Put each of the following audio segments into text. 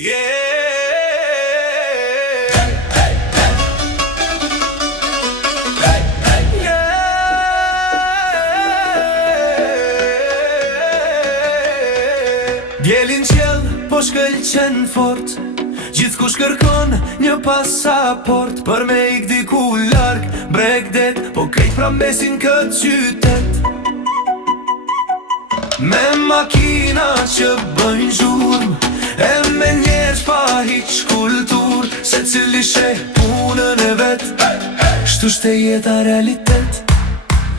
Djelin qel, po shkëlqen fort, gjithkush kërkon një pasaport për me ik diku larg, Bregdet, po krejt prambesin këtë qytet. Me makina që bëjnë zhurm, e me njerëz pa hiq kultur, se cili sheh punën e vet, shtu shte jeta realitet.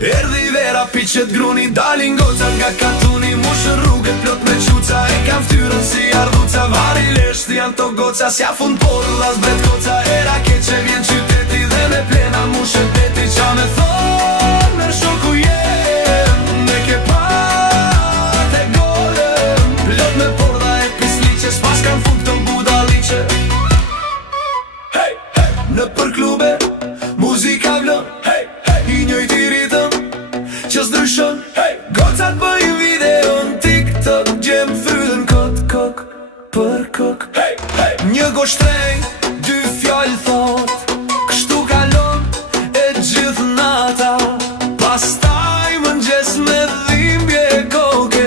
Erdhi vera piqet gruni, dalin goca nga katuni, mushën rrugët plot me quca, e kam ftyrën si ardhuca, vari lesht janë to goca, s'ja fund por dhas bret koca, era keqe vjen qyteti dhe me plena mushën deti, qa me thonë me shoku jem, me ke pat e golem, plot me porda e pisliqe, s'pas kan fund të budaliqe. Hey, hey, në për klube, muzika vlën, hey, hey, i njëjti ritëm që s'dryshon, hey, gocat bëjnë video në TikTok, gjem fyllën kot kok për kok, hey, hey, një gosh shtrenj, dy fjall thot, kështu kalon e gjithë nata, pastaj mëngjes me dhimbje koke,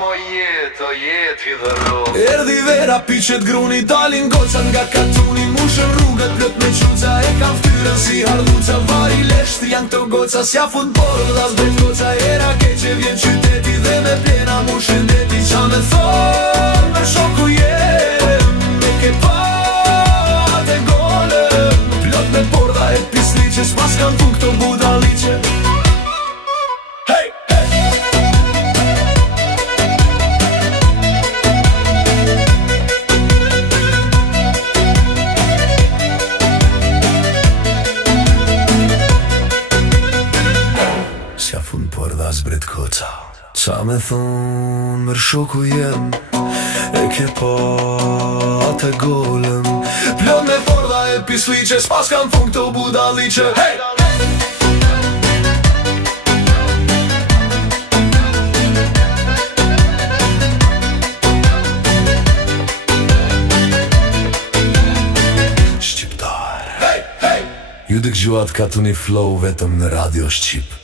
Mo jet i dhe rrugë. erdhi vera piqet gruni, dalin gocat nga katuni, mushën rrugët plot me quca, e kam ftyrën si ardhuca, vari lesht janë to goca, s'ja fund por dhas bret koca, era keqe vjen qyteti dhe me plena mushën deti, qa me thonë me shoku jem, me ke pat e golem, plot me porda e pisliqe, s'pas kan fund këto budaliqe. Hey, hey, s'ja fund por dhas bret koca, qa me thonë mër shoku jem, e ke pat e golem, plot me porda e pisliqe, s'pas kan fund këto budaliqe. Hey! Shqiptar, hey, hey, ju dëgjuat Katuni Flow vetëm në Radio Shqip.